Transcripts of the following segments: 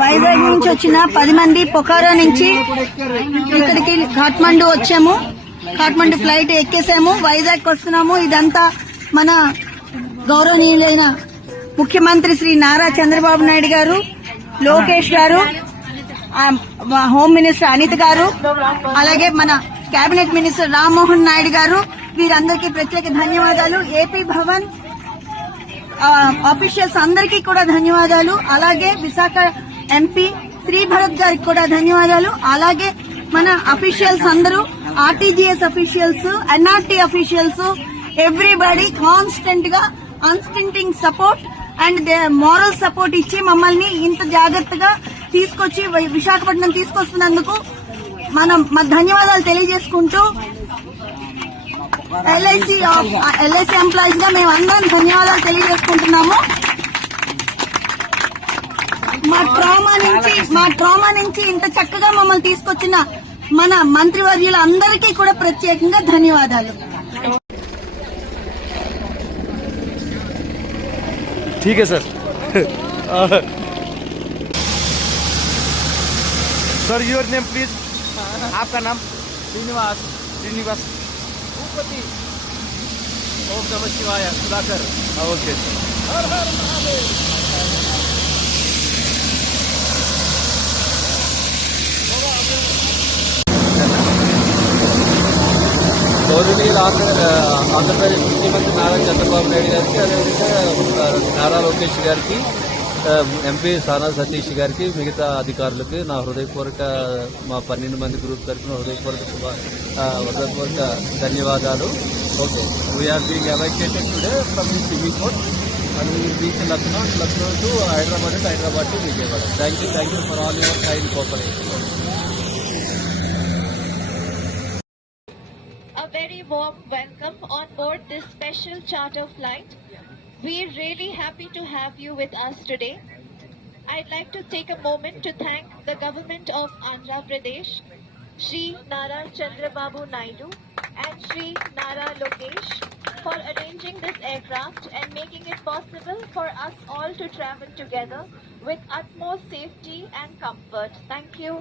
వైజాగ్ నుంచి వచ్చిన 10 మంది పొఖారా నుంచి ఇక్కడికి కాఠ్మండు వచ్చాము. కాఠ్మండు ఫ్లైట్ ఎక్కేసాము, వైజాగ్ వస్తున్నాము. ఇదంతా మన గౌరవనీయులైన ముఖ్యమంత్రి శ్రీ నారా చంద్రబాబు నాయుడు గారు, లోకేష్ గారు, హోమ్ మినిస్టర్ అనిత్ గారు, అలాగే మన కేబినెట్ మినిస్టర్ రామ్మోహన్ నాయుడు గారు, వీరందరికీ ప్రత్యేక ధన్యవాదాలు. ఏపీ భవన్ ఆఫీషియల్స్ అందరికీ కూడా ధన్యవాదాలు. అలాగే విశాఖ ఎంపీ శ్రీ భరత్ గారికి కూడా ధన్యవాదాలు. అలాగే మన అఫీషియల్స్ అందరూ, RTGS officials, NRT officials, everybody constant గా unstinting support and moral support ఇచ్చి మమ్మల్ని ఇంత జాగ్రత్తగా తీసుకొచ్చి విశాఖపట్నం తీసుకొస్తున్నందుకు మనం ధన్యవాదాలు తెలియజేసుకుంటూ ఎల్ఐసి ఎంప్లాయీస్ గా మేము అందరం ధన్యవాదాలు తెలియజేసుకుంటున్నాము. మా ట్రామా నుంచి ఇంత చక్కగా మమ్మల్ని తీసుకొచ్చిన మన మంత్రివర్యుల అందరికీ కూడా ప్రత్యేకంగా ధన్యవాదాలు. ठीक है sir. Sir your name please. आपका नाम? श्रीनिवास. भूपति. ओम नमः शिवाय. सुधाकर. ओके. हर हर महादेव. గౌరవనీయులు ఆంధ్రప్రదేశ్ ముఖ్యమంత్రి నారా చంద్రబాబు నాయుడు గారికి, అదేవిధంగా నారా లోకేష్ గారికి, ఎంపీ సానా సతీష్ గారికి, మిగతా అధికారులకి నా హృదయపూర్వక, మా 12 మంది గ్రూప్ తరఫున హృదయపూర్వక ధన్యవాదాలు. Okay, we're being evacuated today from the Simikot and we will reach Lucknow to Hyderabad and Hyderabad to Vijayawada. Thank you for all your kind cooperation. A very warm welcome on board this special charter flight. We're really happy to have you with us today. I'd like to take a moment to thank the government of Andhra Pradesh, Shri Nara Chandrababu Naidu and Shri Nara Lokesh for arranging this aircraft and making it possible for us all to travel together with utmost safety and comfort. Thank you.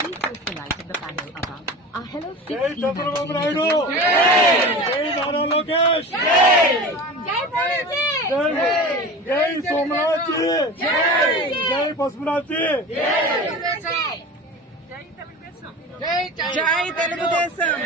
Please use the light in the panel above. Our Hello 6 Jai Chandrababu Naidu. Jai Nara Lokesh. Jai Prabhuji. Jai Somnath ji. Jai Pasupanath ji. Jai Telugu Desam.